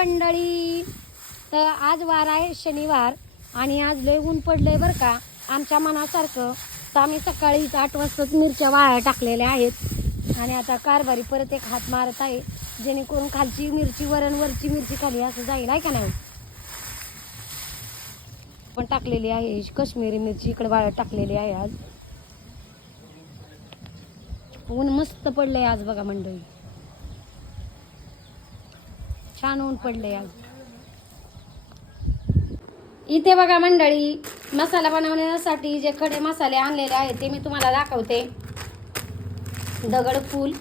मंडळी. तर आज वार आहे शनिवार आणि आज लय ऊन पडलंय बरं का आमच्या मनासारखं. तर आम्ही सकाळी 8 वाजताच मिरच्या वाळ्या टाकलेल्या आहेत आणि आता कारभारी परत एक हात मारत आहे जेणेकरून खालची मिरची वरण वरची मिरची खाली असं जाईल आहे का नाही. पण टाकलेली आहे काश्मीरी मिरची इकडे वाळ्या टाकलेली आहे. आज ऊन मस्त पडलंय आज बघा मंडळी, छान ऊन पडलंय आज. इथे बघा मंडळी मसाला बनवण्यासाठी जे खडे मसाले आणलेले आहेत ते मी तुम्हाला दाखवते. दगडफूल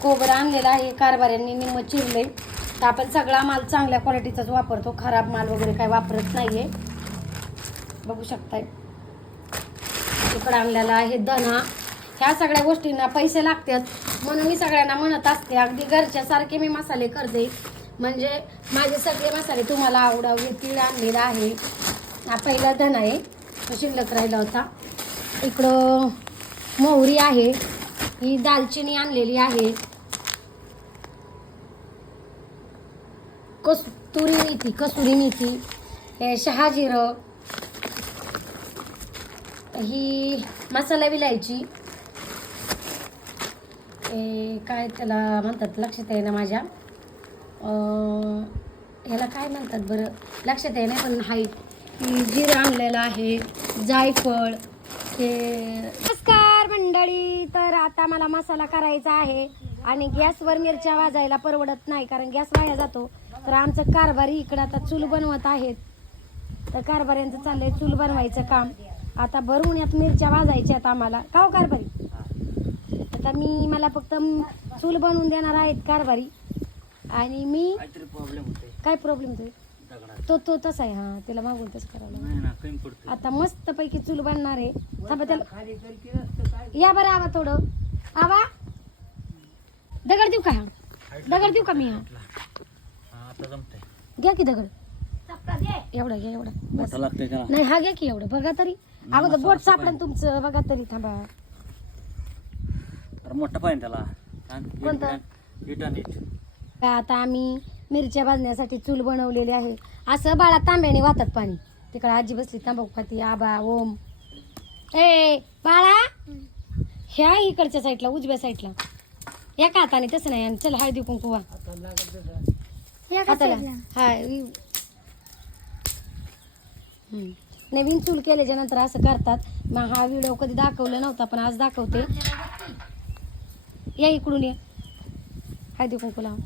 खोबरं आणलेलं आहे कारभाऱ्यांनी निम्म चिरले. तर आपण सगळा माल चांगल्या क्वालिटीचाच वापरतो, खराब माल वगैरे काही वापरत नाहीये. बघू शकताय इकडं आणलेला आहे धना. ह्या सगळ्या गोष्टींना पैसे लागतात म्हणून मी सगळ्यांना म्हणत असते अगदी घरच्या सारखे मी मसाले करते म्हणजे माझे सगळे मसाले तुम्हाला आवडावे. तीळ आणलेला आहे, हा पहिला धना आहे तो शिल्लक राहिला होता. इकडं मोहरी आहे, ही दालचिनी आणलेली आहे, कसुरी मेथी, हे शहाजिरं, ही मसाला विलायची, काय त्याला म्हणतात लक्षात आहे ना माझ्या, ह्याला काय म्हणतात बरं लक्षात आहे ना पण हाय. जिरं आणलेलं आहे, जायफळ. हे नमस्कार मंडळी. तर आता मला मसाला करायचा आहे आणि गॅसवर मिरच्या वाजायला परवडत नाही कारण गॅस वाया जातो. तर आमचं कारभारी इकडं आता चूल बनवत आहेत. तर कारभाऱ्यांचं चाललंय चूल बनवायचं काम. आता भरून यात मिरच्या वाजायच्यात आम्हाला का हो कारभारी. आता मला फक्त चूल बनवून देणार आहेत कारभारी आणि मी काय प्रॉब्लेम होतोय तो तसा आहे. हा त्याला मागून तसं करायला. आता मस्त पैकी चूल बनणार आहे. थांबा त्याला या बरं आवा थोडं आवा. दगड देऊ का, दगड देऊ का मी. घ्या की दगड एवढा घ्या एवढा बस. नाही हा घ्या की एवढं बघा तरी अगोदर बोट सापडन तुमचं बघा तरी. थांबा मोठा पाहिजे त्याला कोणतं. आता आम्ही मिरच्या भाजण्यासाठी चूल बनवलेली आहे. असं बाळा तांब्याने वाहतात पाणी. तिकडे आजी बसली तांबाखू खाती. आबा ओम ए बाळा ह्या इकडच्या साईडला उजव्या साईडला एका हाताने तसं नाही. आणि चल हळदी कुंकू हाताला. हाय नवीन चूल केल्याच्या नंतर असं करतात. मग हा व्हिडिओ कधी दाखवला नव्हता पण आज दाखवते. या इकडून ये हळदी कुंकू लाव.